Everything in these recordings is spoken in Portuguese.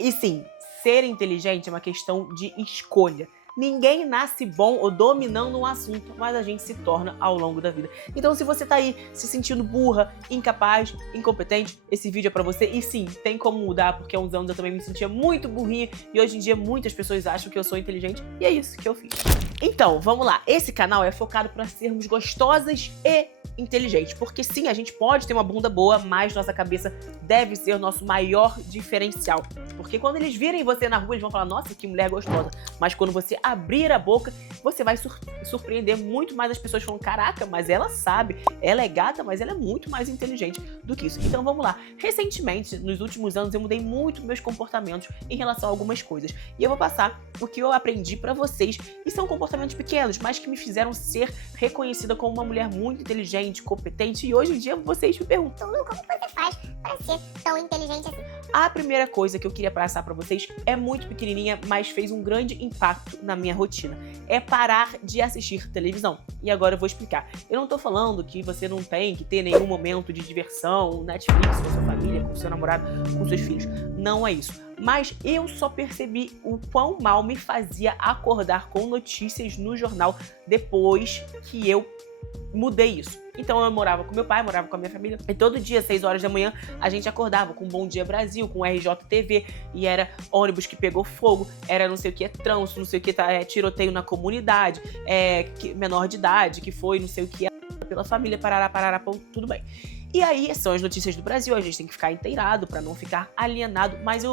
E sim, ser inteligente é uma questão de escolha. Ninguém nasce bom ou dominando um assunto, mas a gente se torna ao longo da vida. Então, se você tá aí se sentindo burra, incapaz, incompetente, esse vídeo é pra você. E sim, tem como mudar, porque há uns anos eu também me sentia muito burrinha e hoje em dia muitas pessoas acham que eu sou inteligente e é isso que eu fiz. Então, vamos lá. Esse canal é focado para sermos gostosas e inteligentes, porque sim, a gente pode ter uma bunda boa, mas nossa cabeça deve ser o nosso maior diferencial. Porque quando eles virem você na rua, eles vão falar, nossa, que mulher gostosa. Mas quando você abrir a boca, você vai surpreender muito mais as pessoas falando, caraca, mas ela sabe, ela é gata, mas ela é muito mais inteligente do que isso. Então vamos lá. Recentemente, nos últimos anos, eu mudei muito meus comportamentos em relação a algumas coisas. E eu vou passar o que eu aprendi pra vocês, e são comportamentos pequenos, mas que me fizeram ser reconhecida como uma mulher muito inteligente, competente, e hoje em dia vocês me perguntam, Lu, como você faz para ser tão inteligente assim? a primeira coisa que eu queria passar pra vocês é muito pequenininha, mas fez um grande impacto na minha rotina. É parar de assistir televisão. E agora eu vou explicar. Eu não tô falando que você não tem que ter nenhum momento de diversão, Netflix, com a sua família, com o seu namorado, com seus filhos. Não é isso. Mas eu só percebi o quão mal me fazia acordar com notícias no jornal depois que eu mudei isso. Então eu morava com meu pai, morava com a minha família, e todo dia, 6 horas da manhã, a gente acordava com Bom Dia Brasil, com RJTV, e era ônibus que pegou fogo, era não sei o que, trânsito, não sei o que, tiroteio na comunidade, menor de idade, que foi não sei o que, pela família, parará, ponto, tudo bem. E aí, são as notícias do Brasil, a gente tem que ficar inteirado pra não ficar alienado, mas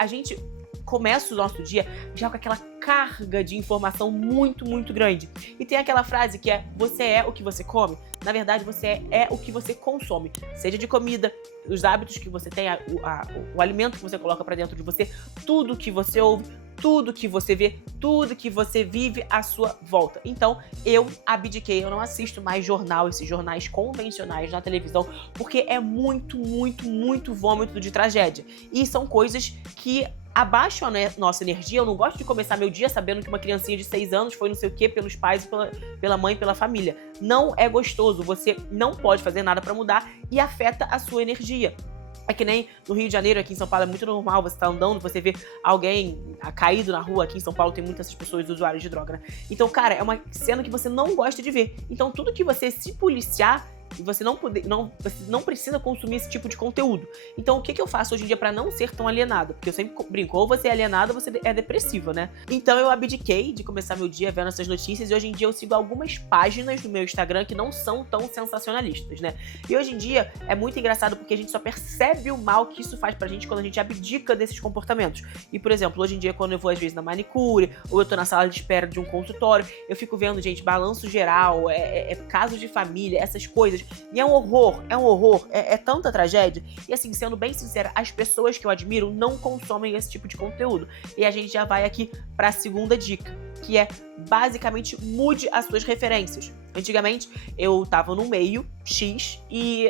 a gente começa o nosso dia já com aquela carga de informação muito, muito grande. E tem aquela frase que é, você é o que você come. Na verdade, você é o que você consome. Seja de comida, os hábitos que você tem, o alimento que você coloca pra dentro de você, tudo que você ouve, tudo que você vê, tudo que você vive à sua volta. Então, eu abdiquei, eu não assisto mais jornal, esses jornais convencionais na televisão, porque é muito, muito, muito vômito de tragédia. E são coisas que abaixam a nossa energia. Eu não gosto de começar meu dia sabendo que uma criancinha de 6 anos foi não sei o que pelos pais, pela mãe, pela família. Não é gostoso, você não pode fazer nada pra mudar e afeta a sua energia. É que nem no Rio de Janeiro, aqui em São Paulo, é muito normal, você tá andando, você vê alguém caído na rua, aqui em São Paulo tem muitas essas pessoas usuários de droga, né? Então, cara, é uma cena que você não gosta de ver. Então, tudo que você se policiar, e você não precisa consumir esse tipo de conteúdo. Então, o que eu faço hoje em dia pra não ser tão alienada? Porque eu sempre brinco, ou você é alienada ou você é depressiva, né? Então, eu abdiquei de começar meu dia vendo essas notícias e hoje em dia eu sigo algumas páginas no meu Instagram que não são tão sensacionalistas, né? E hoje em dia é muito engraçado porque a gente só percebe o mal que isso faz pra gente quando a gente abdica desses comportamentos. E, por exemplo, hoje em dia quando eu vou às vezes na manicure, ou eu tô na sala de espera de um consultório, eu fico vendo, gente, balanço geral, casos de família, essas coisas. E é um horror, é tanta tragédia. E assim, sendo bem sincera, as pessoas que eu admiro não consomem esse tipo de conteúdo. E a gente já vai aqui pra segunda dica, que é basicamente mude as suas referências. Antigamente, eu tava no meio X e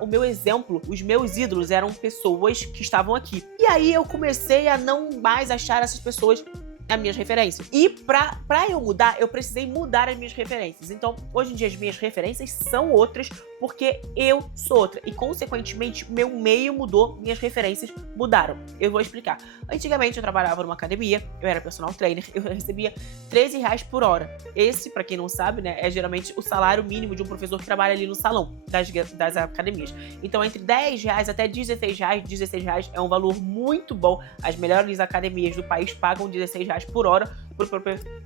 o meu exemplo, os meus ídolos eram pessoas que estavam aqui. E aí eu comecei a não mais achar essas pessoas as minhas referências. E pra eu mudar, eu precisei mudar as minhas referências. Então, hoje em dia, as minhas referências são outras, porque eu sou outra. E, consequentemente, meu meio mudou, minhas referências mudaram. Eu vou explicar. Antigamente, eu trabalhava numa academia, eu era personal trainer, eu recebia R$13 por hora. Esse, pra quem não sabe, né, é geralmente o salário mínimo de um professor que trabalha ali no salão das academias. Então, entre R$10 até R$16, R$16 é um valor muito bom. As melhores academias do país pagam R$16 por hora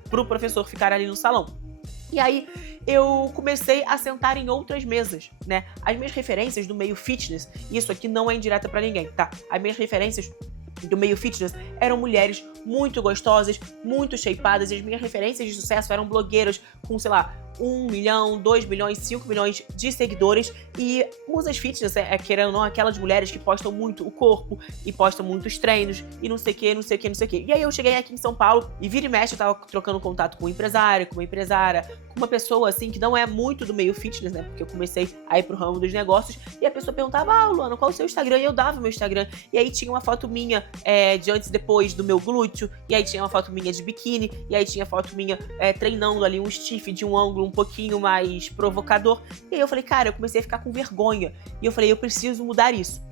pro professor ficar ali no salão. E aí, eu comecei a sentar em outras mesas, né? As minhas referências do meio fitness, isso aqui não é indireta pra ninguém, tá? As minhas referências do meio fitness eram mulheres muito gostosas, muito shapeadas, e as minhas referências de sucesso eram blogueiras com, sei lá, 1 milhão, 2 milhões, 5 milhões de seguidores. E musas fitness querendo ou não, aquelas mulheres que postam muito o corpo e postam muitos treinos e não sei o que, não sei o que, não sei o que. E aí eu cheguei aqui em São Paulo e vira e mexe eu tava trocando contato com um empresário, com uma empresária, com uma pessoa assim que não é muito do meio fitness, né? Porque eu comecei a ir pro ramo dos negócios e a pessoa perguntava, Luana, qual é o seu Instagram? E eu dava o meu Instagram. E aí tinha uma foto minha de antes e depois do meu glúteo, e aí tinha uma foto minha de biquíni, e aí tinha foto minha treinando ali um stiff de um ângulo um pouquinho mais provocador. E aí eu falei, cara, eu comecei a ficar com vergonha. E eu falei, eu preciso mudar isso.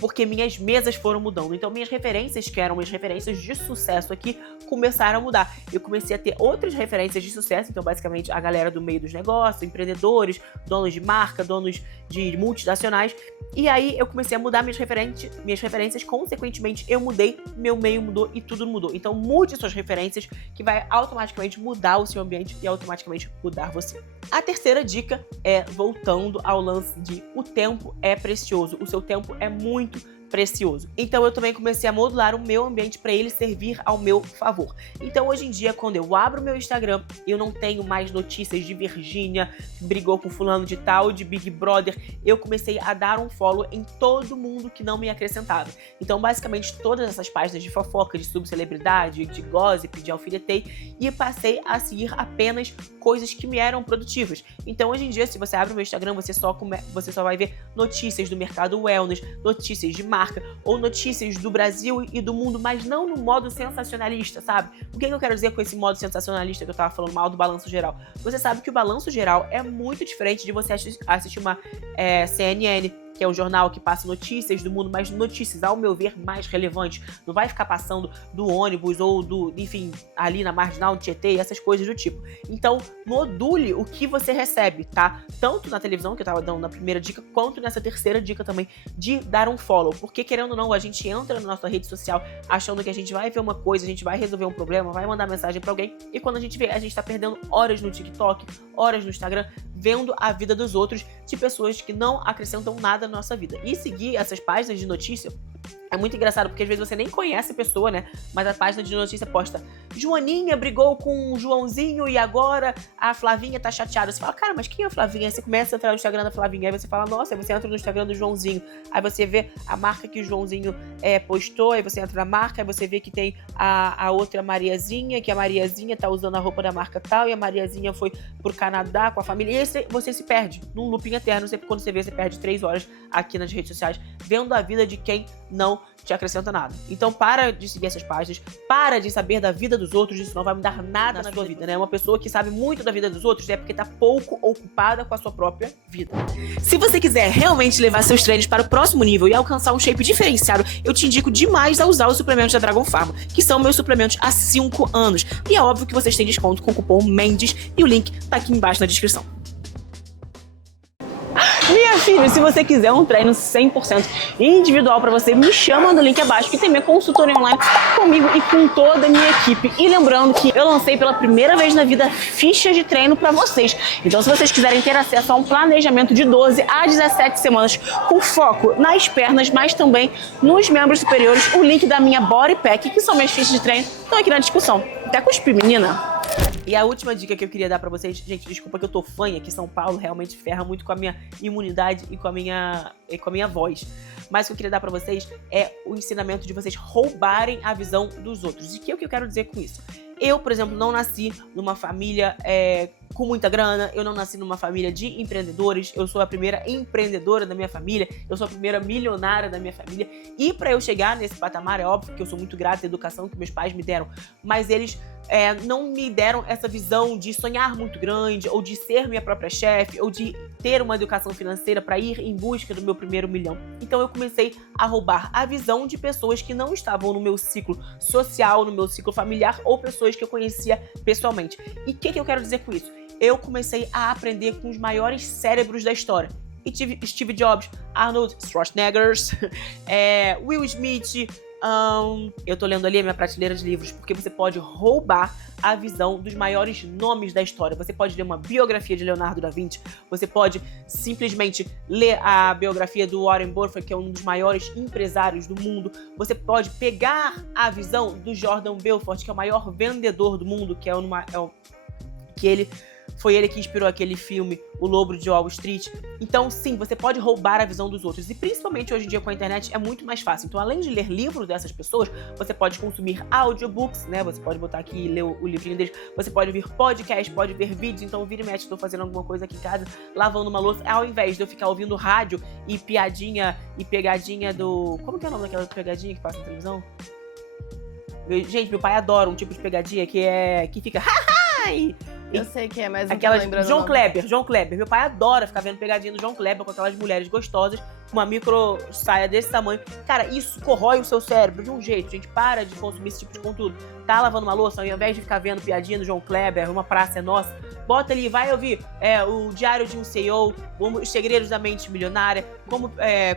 porque minhas mesas foram mudando. Então minhas referências, que eram minhas referências de sucesso aqui, começaram a mudar. Eu comecei a ter outras referências de sucesso, então basicamente a galera do meio dos negócios, empreendedores, donos de marca, donos de multinacionais. E aí eu comecei a mudar minhas referências, consequentemente eu mudei, meu meio mudou e tudo mudou. Então mude suas referências, que vai automaticamente mudar o seu ambiente e automaticamente mudar você. A terceira dica é voltando ao lance de o tempo é precioso, o seu tempo é muito precioso. Então eu também comecei a modular o meu ambiente para ele servir ao meu favor. Então hoje em dia, quando eu abro o meu Instagram, eu não tenho mais notícias de Virgínia, que brigou com fulano de tal, de Big Brother. Eu comecei a dar um follow em todo mundo que não me acrescentava. Então basicamente todas essas páginas de fofoca, de subcelebridade, de gossip, de alfinetei, e passei a seguir apenas coisas que me eram produtivas. Então hoje em dia, se você abre o meu Instagram, você só vai ver notícias do mercado wellness, notícias de marca, ou notícias do Brasil e do mundo, mas não no modo sensacionalista, sabe? O que eu quero dizer com esse modo sensacionalista que eu tava falando mal do Balanço Geral? Você sabe que o Balanço Geral é muito diferente de você assistir uma CNN, que é um jornal que passa notícias do mundo, mas notícias, ao meu ver, mais relevantes. Não vai ficar passando do ônibus ou enfim, ali na Marginal, no Tietê, essas coisas do tipo. Então, module o que você recebe, tá? Tanto na televisão, que eu tava dando na primeira dica, quanto nessa terceira dica também, de dar um follow. Porque, querendo ou não, a gente entra na nossa rede social achando que a gente vai ver uma coisa, a gente vai resolver um problema, vai mandar mensagem pra alguém, e quando a gente vê, a gente tá perdendo horas no TikTok, horas no Instagram, vendo a vida dos outros, de pessoas que não acrescentam nada na nossa vida. E seguir essas páginas de notícia é muito engraçado, porque às vezes você nem conhece a pessoa, né? Mas a página de notícia posta: Joaninha brigou com o Joãozinho e agora a Flavinha tá chateada. Você fala, cara, mas quem é a Flavinha? Aí você começa a entrar no Instagram da Flavinha, aí você fala, nossa, aí você entra no Instagram do Joãozinho. Aí você vê a marca que o Joãozinho postou, aí você entra na marca, aí você vê que tem a outra Mariazinha, que a Mariazinha tá usando a roupa da marca tal, e a Mariazinha foi pro Canadá com a família. E aí você se perde num looping eterno. Quando você vê, você perde 3 horas aqui nas redes sociais, vendo a vida de quem não te acrescenta nada. Então para de seguir essas páginas, para de saber da vida dos outros, isso não vai mudar nada na sua vida, né? Uma pessoa que sabe muito da vida dos outros é porque tá pouco ocupada com a sua própria vida. Se você quiser realmente levar seus treinos para o próximo nível e alcançar um shape diferenciado, eu te indico demais a usar os suplementos da Dragon Pharma, que são meus suplementos há 5 anos. E é óbvio que vocês têm desconto com o cupom MENDES e o link tá aqui embaixo na descrição. Minha filha, se você quiser um treino 100% individual pra você, me chama no link abaixo que tem minha consultoria online comigo e com toda a minha equipe. E lembrando que eu lancei pela primeira vez na vida fichas de treino pra vocês. Então se vocês quiserem ter acesso a um planejamento de 12 a 17 semanas com foco nas pernas, mas também nos membros superiores, o link da minha Body Pack, que são minhas fichas de treino, estão aqui na discussão. Até cuspi, menina! E a última dica que eu queria dar pra vocês, gente, desculpa que eu tô fanha, que São Paulo realmente ferra muito com a minha imunidade e com a minha voz. Mas o que eu queria dar pra vocês é o ensinamento de vocês roubarem a visão dos outros. E o que eu quero dizer com isso? Eu, por exemplo, não nasci numa família com muita grana, eu não nasci numa família de empreendedores, eu sou a primeira empreendedora da minha família, eu sou a primeira milionária da minha família, e pra eu chegar nesse patamar, é óbvio que eu sou muito grata à educação que meus pais me deram, mas eles não me deram essa visão de sonhar muito grande, ou de ser minha própria chefe, ou de ter uma educação financeira para ir em busca do meu primeiro milhão. Então eu comecei a roubar a visão de pessoas que não estavam no meu ciclo social, no meu ciclo familiar, ou pessoas que eu conhecia pessoalmente. E o que eu quero dizer com isso? Eu comecei a aprender com os maiores cérebros da história. E tive Steve Jobs, Arnold Schwarzenegger, Will Smith. Eu tô lendo ali a minha prateleira de livros, porque você pode roubar a visão dos maiores nomes da história. Você pode ler uma biografia de Leonardo da Vinci, você pode simplesmente ler a biografia do Warren Buffett, que é um dos maiores empresários do mundo. Você pode pegar a visão do Jordan Belfort, que é o maior vendedor do mundo, foi ele que inspirou aquele filme, O Lobo de Wall Street. Então, sim, você pode roubar a visão dos outros. E principalmente hoje em dia com a internet é muito mais fácil. Então, além de ler livros dessas pessoas, você pode consumir audiobooks, né? Você pode botar aqui e ler o livrinho deles. Você pode ouvir podcast, pode ver vídeos. Então, vira e mexe, estou fazendo alguma coisa aqui em casa, lavando uma louça. Ao invés de eu ficar ouvindo rádio e piadinha e pegadinha do... Como que é o nome daquela pegadinha que passa na televisão? Gente, meu pai adora um tipo de pegadinha que fica... Eu sei que é, mas aquelas João Kleber. Meu pai adora ficar vendo pegadinha do João Kleber com aquelas mulheres gostosas uma micro saia desse tamanho. Cara, isso corrói o seu cérebro de um jeito. Gente, para de consumir esse tipo de conteúdo. Tá lavando uma louça, ao invés de ficar vendo piadinha do João Kleber, Uma Praça é Nossa, bota ali, vai ouvir o Diário de um CEO, Os Segredos da Mente Milionária,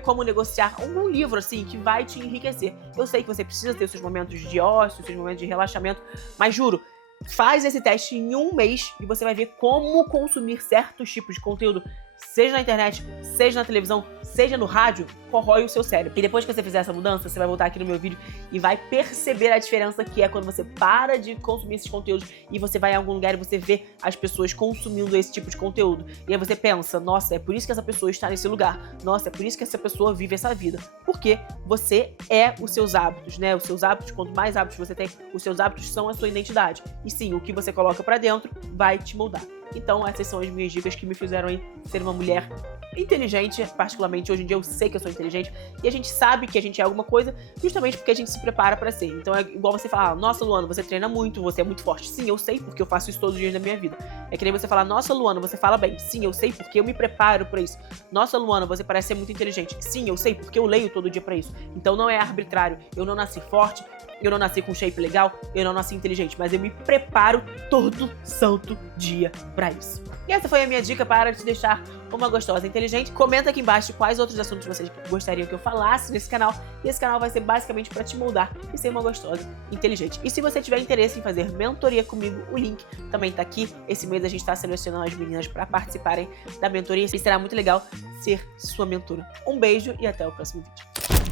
como negociar, algum livro assim que vai te enriquecer. Eu sei que você precisa ter os seus momentos de ócio, seus momentos de relaxamento, mas juro, faz esse teste em 1 mês e você vai ver como consumir certos tipos de conteúdo, seja na internet, seja na televisão, seja no rádio, corrói o seu cérebro. E depois que você fizer essa mudança, você vai voltar aqui no meu vídeo e vai perceber a diferença que é quando você para de consumir esses conteúdos e você vai em algum lugar e você vê as pessoas consumindo esse tipo de conteúdo. E aí você pensa, nossa, é por isso que essa pessoa está nesse lugar. Nossa, é por isso que essa pessoa vive essa vida. Porque você é os seus hábitos, né? Os seus hábitos, quanto mais hábitos você tem, os seus hábitos são a sua identidade. E sim, o que você coloca pra dentro vai te moldar. Então essas são as minhas dicas que me fizeram aí ser uma mulher inteligente, particularmente hoje em dia eu sei que eu sou inteligente e a gente sabe que a gente é alguma coisa justamente porque a gente se prepara pra ser. Então é igual você falar, nossa Luana, você treina muito, você é muito forte. Sim, eu sei porque eu faço isso todos os dias da minha vida. É que nem você falar, nossa Luana, você fala bem. Sim, eu sei porque eu me preparo pra isso. Nossa Luana, você parece ser muito inteligente. Sim, eu sei porque eu leio todo dia pra isso. Então não é arbitrário, eu não nasci forte, eu não nasci com shape legal, eu não nasci inteligente, mas eu me preparo todo santo dia pra isso. E essa foi a minha dica para te deixar uma gostosa inteligente. Comenta aqui embaixo quais outros assuntos vocês gostariam que eu falasse nesse canal. E esse canal vai ser basicamente para te moldar e ser uma gostosa inteligente. E se você tiver interesse em fazer mentoria comigo, o link também tá aqui. Esse mês a gente tá selecionando as meninas para participarem da mentoria e será muito legal ser sua mentora. Um beijo e até o próximo vídeo.